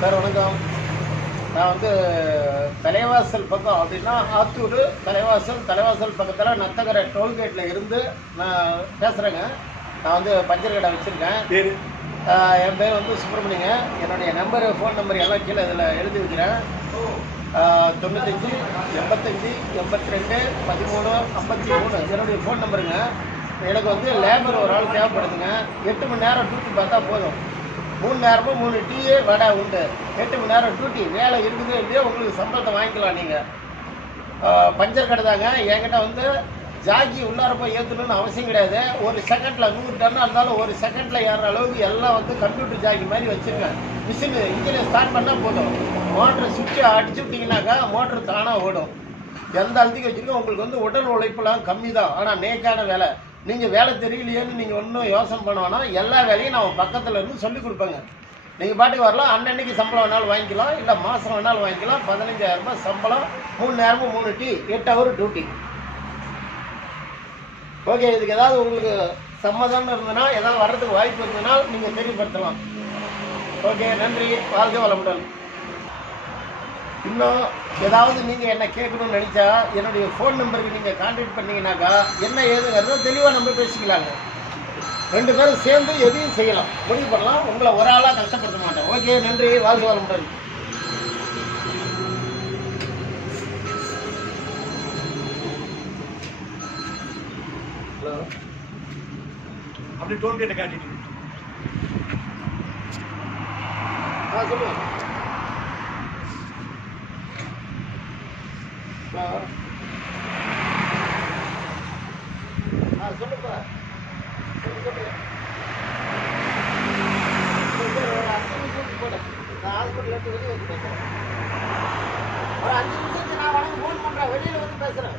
Sir வணக்கம். நான் வந்து தலைவாசல் பக்கம் அப்படின்னா ஆத்தூர் தலைவாசல் பக்கத்தில் நத்தகரை டோல்கேட்டில் இருந்து நான் பேசுகிறேங்க. நான் வந்து பஞ்சர் கடை வச்சுருக்கேன். என் பேர் வந்து சுப்பிரமணியங்க. என்னுடைய ஃபோன் நம்பர் எல்லாம் கீழே இதில் எழுதி வைக்கிறேன். 95 85 82 13 53 என்னுடைய ஃபோன் நம்பருங்க. எனக்கு வந்து லேபர் ஒரு ஆள் தேவைப்படுதுங்க. 8 மணி நேரம் டியூட்டி பார்த்தா போதும். 3 நேரமும் 3 டீயே வடை உண்டு. 8 மணி நேரம் டியூட்டி வேலை இருக்குது இல்லையோ உங்களுக்கு சம்பளத்தை வாங்கிக்கலாம். நீங்கள் பஞ்சர் கடை தாங்க. என்கிட்ட வந்து ஜாக்கி உள்ளார போய் ஏற்றணும்னு அவசியம் கிடையாது. ஒரு செகண்டில் 100 டன்னாக இருந்தாலும் ஒரு செகண்டில் ஏறுற அளவுக்கு எல்லாம் வந்து கம்ப்யூட்டர் ஜாக்கி மாதிரி வச்சுருங்க. மிஷின் இன்ஜினை ஸ்டார்ட் பண்ணால் போதும். மோட்டரை சுவிட்சை அடிச்சு விட்டிங்கனாக்கா மோட்ரு தானாக ஓடும். எந்த அழுத்திக்கு வச்சுருக்கோம். உங்களுக்கு வந்து உடல் உழைப்புலாம் கம்மி தான். ஆனால் நேக்கான வேலை. நீங்கள் வேலை தெரியலையேன்னு நீங்கள் ஒன்றும் யோசனை பண்ண வேணாம். எல்லா வேலையும் நான் பக்கத்தில் இருந்து சொல்லிக் கொடுப்பேங்க. நீங்கள் பாட்டுக்கு வரலாம். அன்னன்னைக்கு சம்பளம் வேணாலும் வாங்கிக்கலாம், இல்லை மாதம் வேணாலும் வாங்கிக்கலாம். 15,000 ரூபாய் சம்பளம், 3 நேரமும் 3 டீ, 8 ஹவர் டியூட்டி. ஓகே, இதுக்கு ஏதாவது உங்களுக்கு சம்மதம்னு இருந்ததுன்னா, ஏதாவது வர்றதுக்கு வாய்ப்பு இருந்ததுன்னா நீங்கள் தெரியப்படுத்தலாம். ஓகே, நன்றி. வாழ்க வளமுடன். இன்னும் ஏதாவது நீங்கள் என்ன கேட்கணும்னு நினச்சா என்னுடைய ஃபோன் நம்பருக்கு நீங்கள் கான்டாக்ட் பண்ணிங்கனாக்கா என்ன ஏதுங்கிறத தெளிவாக நம்ம பேசிக்கலாங்க. 2 பேரும் சேர்ந்து எதையும் செய்யலாம், முடிவு பண்ணலாம். உங்களை ஒரு ஆளாக கஷ்டப்படுத்த மாட்டேன். ஓகே, நன்றி. வாழ்க வளமுடன். ஹலோ, அப்படி டோல்கேட்டை காட்டிட்டு சொல்லுங்க. சொல்லுப்பா. ஒரு 5 நிமிஷத்துக்கு போட நான் ஹாஸ்பிட்டல் எடுத்து வெளியே வந்து பேசுகிறேன். ஒரு 5 நிமிஷத்துக்கு நான் உனக்கு ஃபோன் பண்ணுறேன். வெளியில் வந்து பேசுகிறேன்.